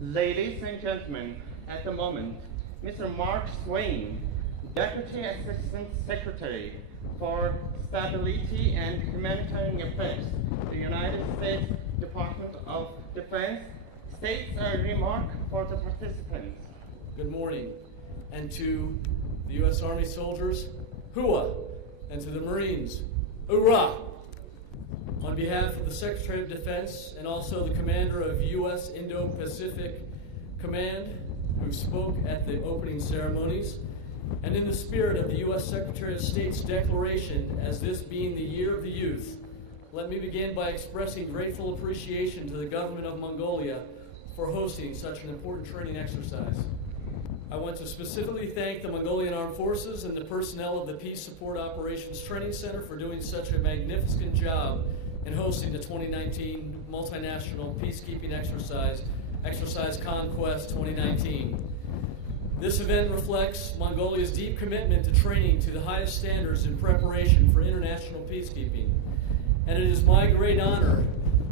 Ladies and gentlemen, at the moment, Mr. Mark Swain, Deputy Assistant Secretary for Stability and Humanitarian Affairs, the United States Department of Defense, states a remark for the participants. Good morning, and to the U.S. Army soldiers, hooah, and to the Marines, hoorah! On behalf of the Secretary of Defense and also the Commander of U.S. Indo-Pacific Command, who spoke at the opening ceremonies, and in the spirit of the U.S. Secretary of State's declaration as this being the Year of the Youth, let me begin by expressing grateful appreciation to the government of Mongolia for hosting such an important training exercise. I want to specifically thank the Mongolian Armed Forces and the personnel of the Peace Support Operations Training Center for doing such a magnificent job in hosting the 2019 multinational peacekeeping exercise, Khaan Quest 2019. This event reflects Mongolia's deep commitment to training to the highest standards in preparation for international peacekeeping. And it is my great honor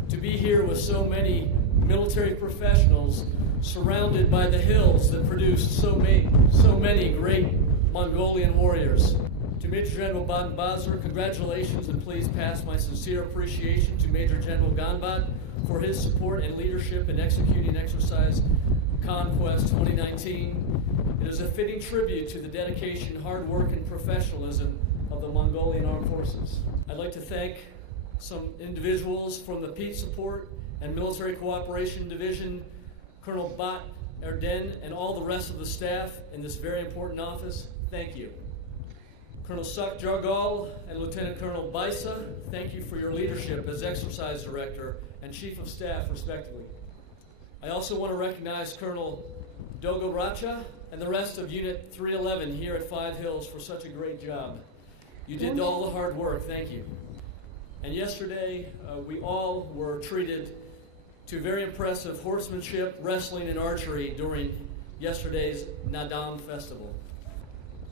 to be here with so many military professionals surrounded by the hills that produced so many great Mongolian warriors. To Major General Baden-Bazar, congratulations, and please pass my sincere appreciation to Major General Ganbad for his support and leadership in executing exercise Khaan Quest 2019. It is a fitting tribute to the dedication, hard work, and professionalism of the Mongolian Armed Forces. I'd like to thank some individuals from the Peace Support and Military Cooperation Division, Colonel Bat Erden, and all the rest of the staff in this very important office. Thank you. Colonel Sak Jargal and Lieutenant Colonel Baisa, thank you for your leadership as Exercise Director and Chief of Staff, respectively. I also want to recognize Colonel Dogo Racha and the rest of Unit 311 here at Five Hills for such a great job. You did all the hard work, thank you. And yesterday, we all were treated to very impressive horsemanship, wrestling, and archery during yesterday's Nadam Festival.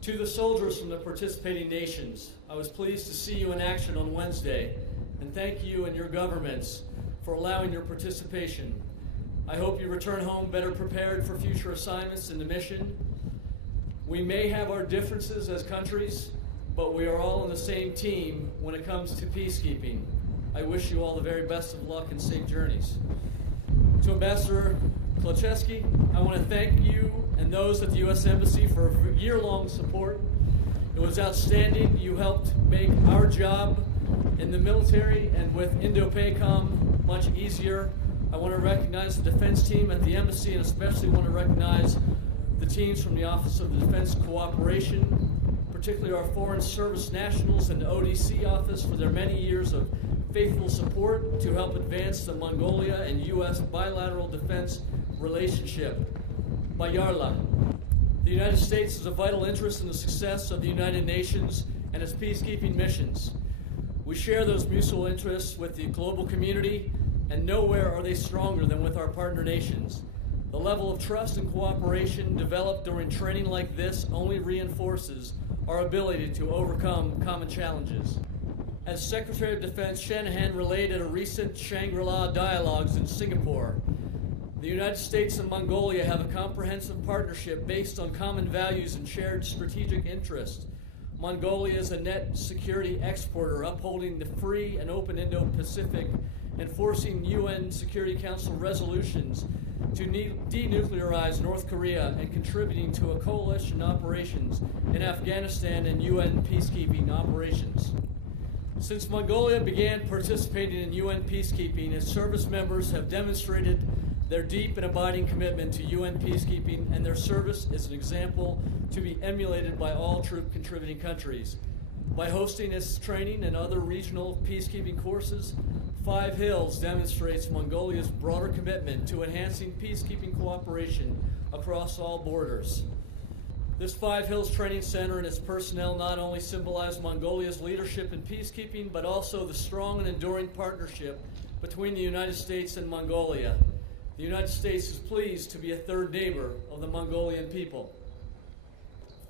To the soldiers from the participating nations, I was pleased to see you in action on Wednesday, and thank you and your governments for allowing your participation. I hope you return home better prepared for future assignments in the mission. We may have our differences as countries, but we are all on the same team when it comes to peacekeeping. I wish you all the very best of luck and safe journeys. To Ambassador Klocheski, I want to thank you and those at the U.S. Embassy for year-long support. It was outstanding. You helped make our job in the military and with Indo-PACOM much easier. I want to recognize the defense team at the embassy, and especially want to recognize the teams from the Office of the Defense Cooperation, particularly our Foreign Service Nationals and the ODC office for their many years of faithful support to help advance the Mongolia and U.S. bilateral defense relationship. Bayarla. The United States has a vital interest in the success of the United Nations and its peacekeeping missions. We share those mutual interests with the global community, and nowhere are they stronger than with our partner nations. The level of trust and cooperation developed during training like this only reinforces our ability to overcome common challenges. As Secretary of Defense Shanahan relayed at a recent Shangri-La Dialogues in Singapore, the United States and Mongolia have a comprehensive partnership based on common values and shared strategic interests. Mongolia is a net security exporter, upholding the free and open Indo-Pacific, enforcing UN Security Council resolutions to denuclearize North Korea, and contributing to a coalition operations in Afghanistan and UN peacekeeping operations. Since Mongolia began participating in UN peacekeeping, its service members have demonstrated their deep and abiding commitment to UN peacekeeping, and their service is an example to be emulated by all troop contributing countries. By hosting its training and other regional peacekeeping courses, Five Hills demonstrates Mongolia's broader commitment to enhancing peacekeeping cooperation across all borders. This Five Hills Training Center and its personnel not only symbolize Mongolia's leadership in peacekeeping, but also the strong and enduring partnership between the United States and Mongolia. The United States is pleased to be a third neighbor of the Mongolian people.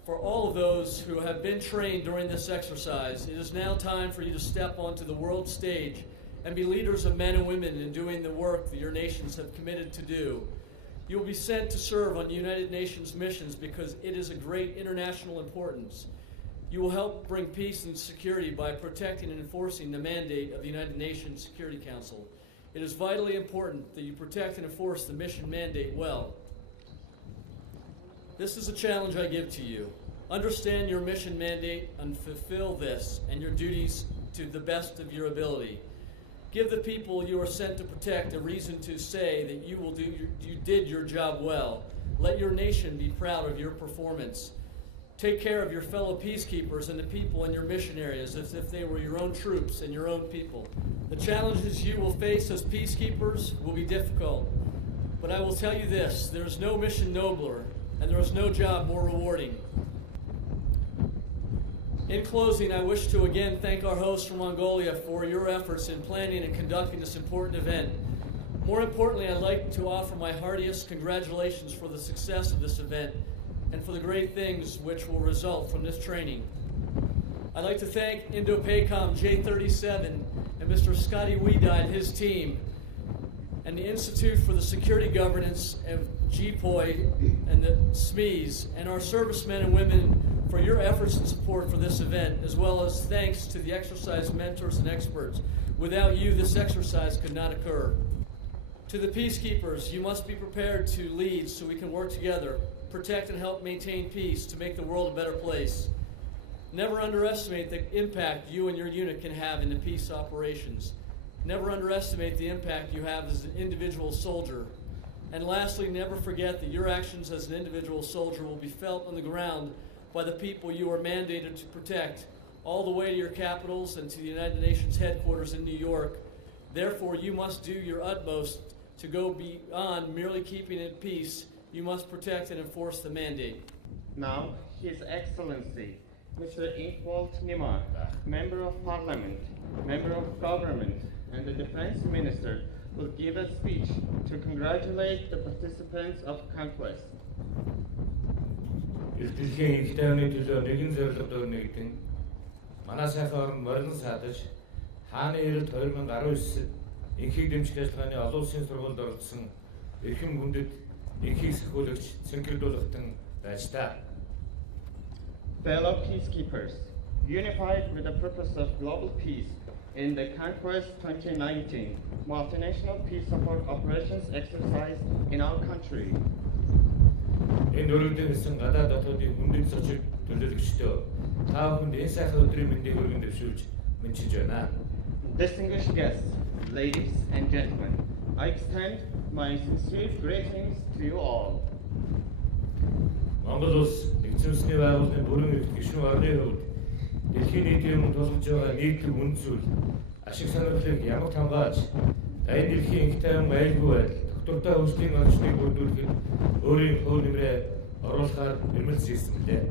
For all of those who have been trained during this exercise, it is now time for you to step onto the world stage and be leaders of men and women in doing the work that your nations have committed to do. You will be sent to serve on United Nations missions because it is a great international importance. You will help bring peace and security by protecting and enforcing the mandate of the United Nations Security Council. It is vitally important that you protect and enforce the mission mandate well. This is a challenge I give to you. Understand your mission mandate and fulfill this and your duties to the best of your ability. Give the people you are sent to protect a reason to say that you did your job well. Let your nation be proud of your performance. Take care of your fellow peacekeepers and the people in your mission areas as if they were your own troops and your own people. The challenges you will face as peacekeepers will be difficult, but I will tell you this, there is no mission nobler and there is no job more rewarding. In closing, I wish to again thank our host from Mongolia for your efforts in planning and conducting this important event. More importantly, I'd like to offer my heartiest congratulations for the success of this event and for the great things which will result from this training. I'd like to thank Indo-Pacom J37 and Mr. Scotty Weeda and his team, and the Institute for the Security Governance and GPOI and the SMEs, and our servicemen and women for your efforts and support for this event, as well as thanks to the exercise mentors and experts. Without you, this exercise could not occur. To the peacekeepers, you must be prepared to lead so we can work together, protect and help maintain peace to make the world a better place. Never underestimate the impact you and your unit can have in the peace operations. Never underestimate the impact you have as an individual soldier. And lastly, never forget that your actions as an individual soldier will be felt on the ground by the people you are mandated to protect, all the way to your capitals and to the United Nations headquarters in New York. Therefore, you must do your utmost to go beyond merely keeping it peace. You must protect and enforce the mandate. Now, His Excellency, Mr. Iqbal Nima, Member of Parliament, Member of Government, and the Defense Minister will give a speech to congratulate the participants of KhaanQuest. Дэлхийн их тайвны төлөө нэгэн зорилгоор нэгдэн манай сайхан орн морин саадаж хааны эрэлт 2019 инхийг дэмжих ажиллагааны олон улсын сургуульд оролцсон эрхэм хүндэт инхийг сахиулагч цэнхэрдүүлэгтэн байж та. Fellow peacekeepers, unified with the purpose of global peace in the KhaanQuest 2019 multinational peace support operations exercise in our country. Энэ өргөдөн хэлсэн гадаад дотоодын хүндэт зочид төлөөлөгчдөө та бүхэнд энэ сайхан өдрийн мэндийг өргөн дэвшүүлж мэдчилж байна. Distinguished guests, ladies and gentlemen, I extend my sincere greetings to you all. Монгол улс нэгдсэн үндэсний байгууллагын бүрэн эрх гишүүн орны хувьд дэлхийн нийтийн өмнө тулгарч байгаа нийтлэг үнд зүйл ашиг сонирхлыг ямагт хамгаалж энэ дэлхийн их тайван аюулгүй байдал доктортой хөгжлийн орчныг бүрдүүлэхэд өөрийн хувь нэмрээ оруулахаар нэмэлт хийсэн билээ.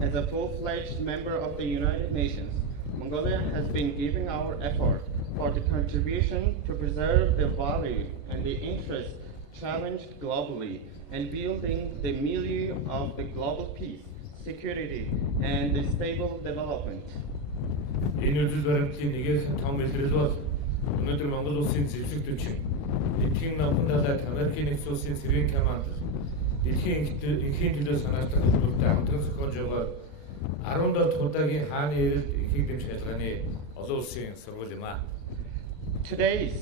As a full-fledged member of the United Nations, Mongolia has been giving our effort for the contribution to preserve the value and the interests challenged globally and building the milieu of the global peace, security, and the stable development. Энэ үзэл баримтлалын нэгэн том илрэл бол өнөөдөр Монгол улсын зэвсэг түвшин дэлхийн номхон далайд Америкийн нэгдсэн улсын цэргийн команд дэлхийн инхийн төлөө санаачлах төлөвтэй хамтран зохиолж байгаа 17 удаагийн хааны эрэлт инхийг дэмжих ажиллагааны олон улсын сургууль юм а. Today's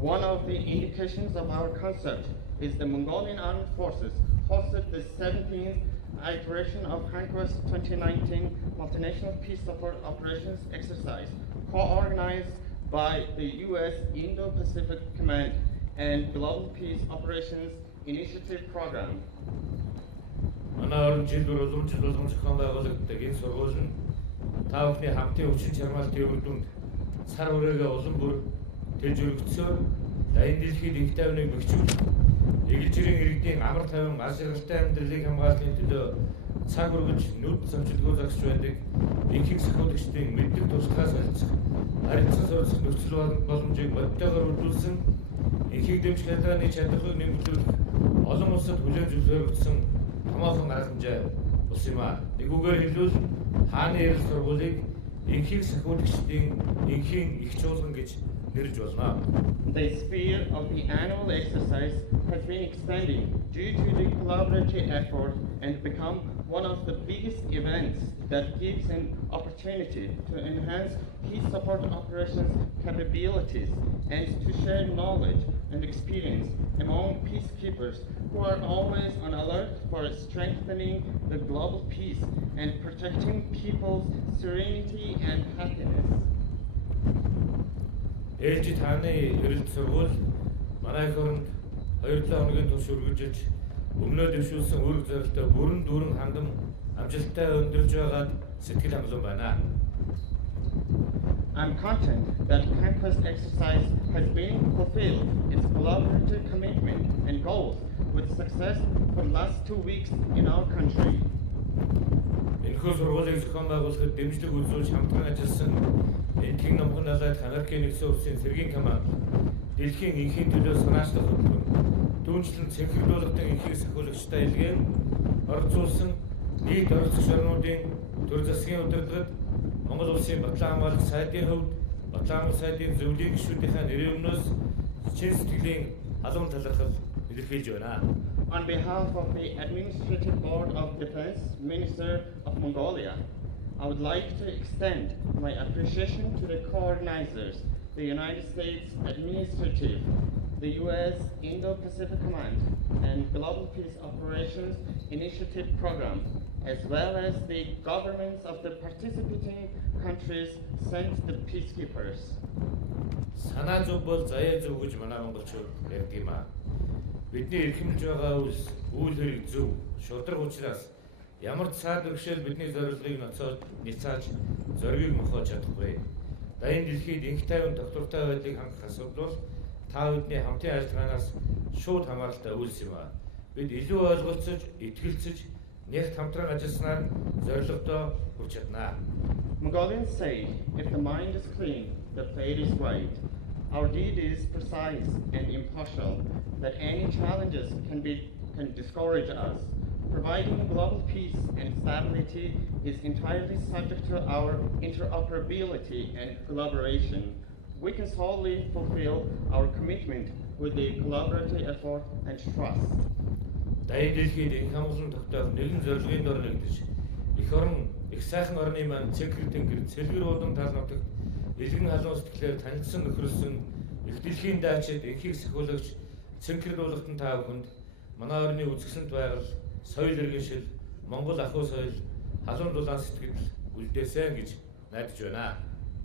one of the indications of our concept is the Mongolian Armed Forces hosted the 17th iteration of KhaanQuest 2019 Multinational Peace Support Operations Exercise, co-organized by the U.S. Indo-Pacific Command and Global Peace Operations Initiative Program. Манай орон жилбэр уламжлал болгон зохион байгуулагддаг энэ сургууль нь та бүхний хамтын өвчин чармаалтын үр дүнд сар хүрээгээ улам бүр тэлж өргөцсөөр энэ дэлхийд их тайвныг бэхжүүлэх эгэлжирийн иргэдийн амар тайван аз жаргалтай амьдралыг хамгаалахын төлөө цаг үргэлж нүд зочилгоо загсч байдаг инхийг сахиулагчдын мэддэг тусгаас олцох харилцан суурьсах нөхцөл боломжийг модтойгоор үрдүүлсэн инхийг дэмжих ялгааны чадварыг нэмэгдүүлэх олон улсад хүлээн зөвшөөрөгдсөн томоохон арга хэмжээ ус юм а. Нэгүгээр хэлбэл хааны эрэлт сургуулийг инхийг сахиулагчдын инхийн их чуулган гэж нэрж болно. The sphere of the annual exercise has been expanding due to the collaborative effort and become one of the biggest events that gives an opportunity to enhance peace support operations capabilities and to share knowledge and experience among peacekeepers who are always on alert for strengthening the global peace and protecting people's serenity and happiness. ээлжид хааны эрэлт сургууль манай их оронд 2-7 хоногийн турш үргэлжилж өмнөө дэвшүүлсэн үүрэг зорилттой бүрэн дүүрэн хангам амжилттай өндөрж байгаад сэтгэл хангалуун байна. I'm content that KhaanQuest exercise has been fulfilled its collaborative commitment and goals with success for the last 2 weeks in our country. Энэхүү сургуулийг зохион байгуулахад дэмжлэг үзүүлж хамтран ажилласан Энэтхийн номхон далайд Америкийн нэгдсэн улсын цэргийн команд, дэлхийн инхийн төлөө санаачлах хөтөлбөр, дүүнчлэн цэнхэрлүүлэгтэн инхийг сахиулагчтай илгээн оролцуулсан нийт оролцогч орнуудын төр засгийн удирдлагад Монгол улсын батлан хамгаалах сайдын хувьд батлан хамгаалах сайдын зөвлөлийн гишүүдийнхээ нэрийн өмнөөс чин сэтгэлийн халуун талархал илэрхийлж байна. On behalf of the Administrative Board of Defense, Minister of Mongolia, I would like to extend my appreciation to the co-organizers, the United States Administrative, the U.S. Indo-Pacific Command, and Global Peace Operations Initiative Program, as well as the governments of the participating countries sent the peacekeepers. Санаа зөв бол заяа зөв гэж манай монголчууд ярьдаг юм аа. Бидний эрхэмж байгаа үйл хэрэг зөв, шудраг учраас ямар ч цаад бэрхшээл бидний зорилгыг ноцоод ницааж зоригийг мохож чадахгүй. Дайны дэлхийд инх тайван доктортой байдлыг хангах асуудал бол та бүдний хамтын ажиллагаанаас шууд хамааралтай үйлс юм аа. Бид илүү ойлголцож, итгэлцэж, нягт хамтран ажилласнаар зорилгодоо хүрч чаднаа. Mongolians say, if the mind is clean, the fate is right. Our deed is precise and impartial, that any challenges can discourage us. Providing global peace and stability is entirely subject to our interoperability and collaboration. We can solely fulfill our commitment with the collaborative effort and trust. Дайны дэлхийд инх хамгаалсан тогтоох нэгэн зорилгын дор нэгдэж, их орон, их сайхан орны маань цэнхэр тэнгэр, цэлгэр уудам тал нутагт илгэн халуун сэтгэлээр танилцсан нөхрөлсөн их дэлхийн даачид инхийг сахиулагч цэнхэр дуулахтан та бүхэнд манай орны үзэсгэлэнт байгаль, соёл иргэншил, Монгол ахуй соёл, халуун дулаан сэтгэл үлдээсэн гэж найдаж байна.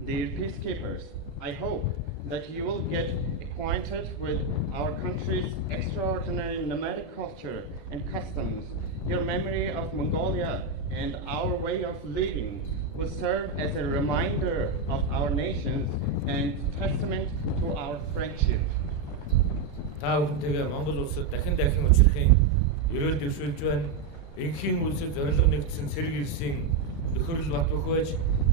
Dear peacekeepers, I hope that you will get acquainted with our country's extraordinary nomadic culture and customs. Your memory of Mongolia and our way of living will serve as a reminder of our nations and testament to our friendship. Та бүхэнтэйгээ Монгол улсад дахин учрахын ерөөл дэвшүүлж байна. Инхийн үлсэл зорилго нэгдсэн цэрэг ирсийн нөхөрл бат бөх байж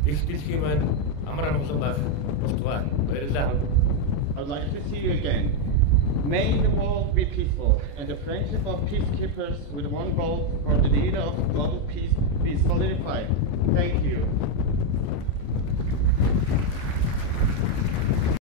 их дэлхийн маань амар амгалан байх болтугай. Баярлалаа. I would like to see you again. May the world be peaceful and the friendship of peacekeepers with one goal for the leader of global peace be solidified. Thank you.